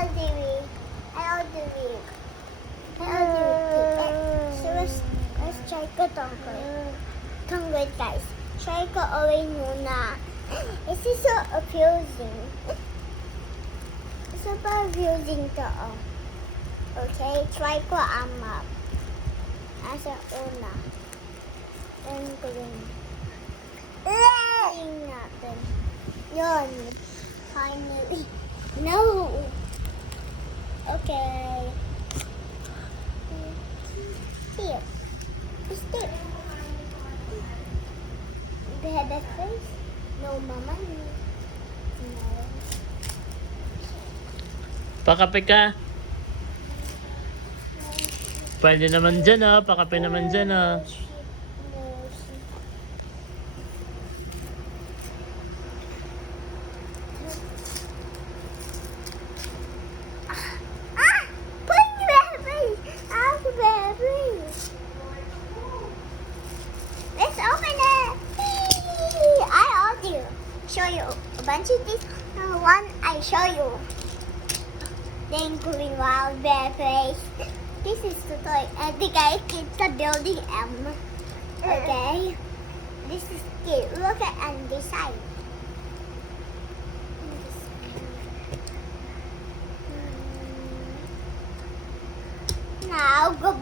I'll do it. So let's try ko tunggoy, guys. Try ko away muna. This is so confusing. So confusing to. Okay, try ko ama. Asa una. Then green. Green natin. Yun. Finally. No. Okay. Here. Stick. Do you have that face? No, mama. No. Pakape ka. Pwede naman dyan pakape naman dyan No. Put baby. Baby. Let's open it. I'll do. Show you a bunch of these. One I show you. Then green wild berries. This is the toy. I think it's the building M. Okay. This is cute. Look at on this side. Now go